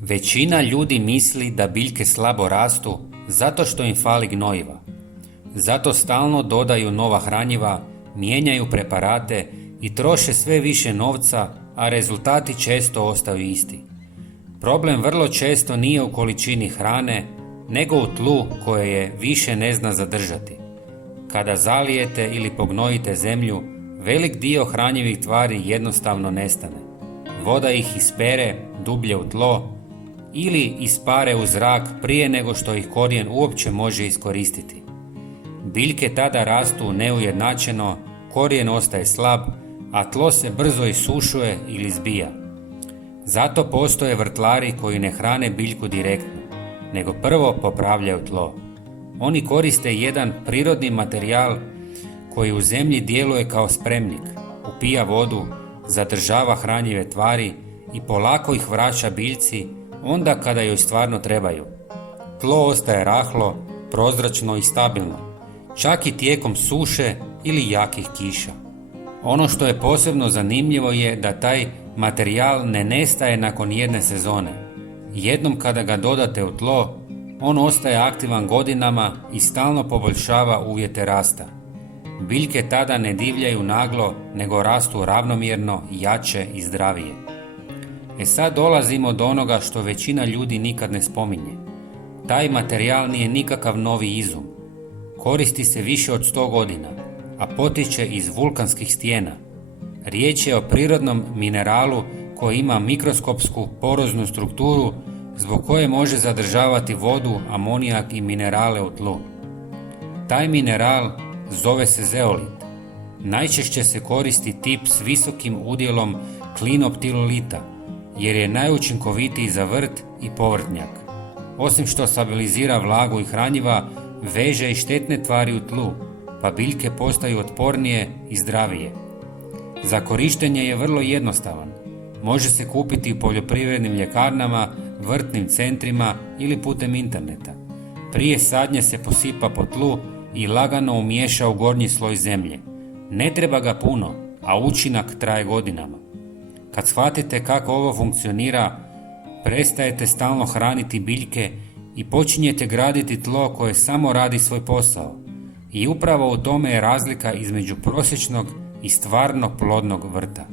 Većina ljudi misli da biljke slabo rastu zato što im fali gnojiva. Zato stalno dodaju nova hranjiva, mijenjaju preparate i troše sve više novca, a rezultati često ostaju isti. Problem vrlo često nije u količini hrane, nego u tlu koje je više ne zna zadržati. Kada zalijete ili pognojite zemlju, velik dio hranjivih tvari jednostavno nestane. Voda ih ispere dublje u tlo ili ispare u zrak prije nego što ih korijen uopće može iskoristiti. Biljke tada rastu neujednačeno, korijen ostaje slab, a tlo se brzo isušuje ili zbija. Zato postoje vrtlari koji ne hrane biljku direktno, nego prvo popravljaju tlo. Oni koriste jedan prirodni materijal koji u zemlji djeluje kao spremnik, upija vodu, zadržava hranjive tvari i polako ih vraća biljci onda kada joj stvarno trebaju. Tlo ostaje rahlo, prozračno i stabilno, čak i tijekom suše ili jakih kiša. Ono što je posebno zanimljivo je da taj materijal ne nestaje nakon jedne sezone. Jednom kada ga dodate u tlo, on ostaje aktivan godinama i stalno poboljšava uvjete rasta. Biljke tada ne divljaju naglo, nego rastu ravnomjerno, jače i zdravije. Sad dolazimo do onoga što većina ljudi nikad ne spominje. Taj materijal nije nikakav novi izum. Koristi se više od 100 godina, a potiče iz vulkanskih stijena. Riječ je o prirodnom mineralu koji ima mikroskopsku poroznu strukturu zbog koje može zadržavati vodu, amonijak i minerale u tlu. Taj mineral zove se zeolit. Najčešće se koristi tip s visokim udjelom klinoptilolita, jer je najučinkovitiji za vrt i povrtnjak. Osim što stabilizira vlagu i hranjiva, veže i štetne tvari u tlu, pa biljke postaju otpornije i zdravije. Za korištenje je vrlo jednostavan. Može se kupiti u poljoprivrednim ljekarnama, vrtnim centrima ili putem interneta. Prije sadnje se posipa po tlu i lagano umiješa u gornji sloj zemlje. Ne treba ga puno, a učinak traje godinama. Kad shvatite kako ovo funkcionira, prestajete stalno hraniti biljke i počinjete graditi tlo koje samo radi svoj posao. I upravo u tome je razlika između prosječnog i stvarno plodnog vrta.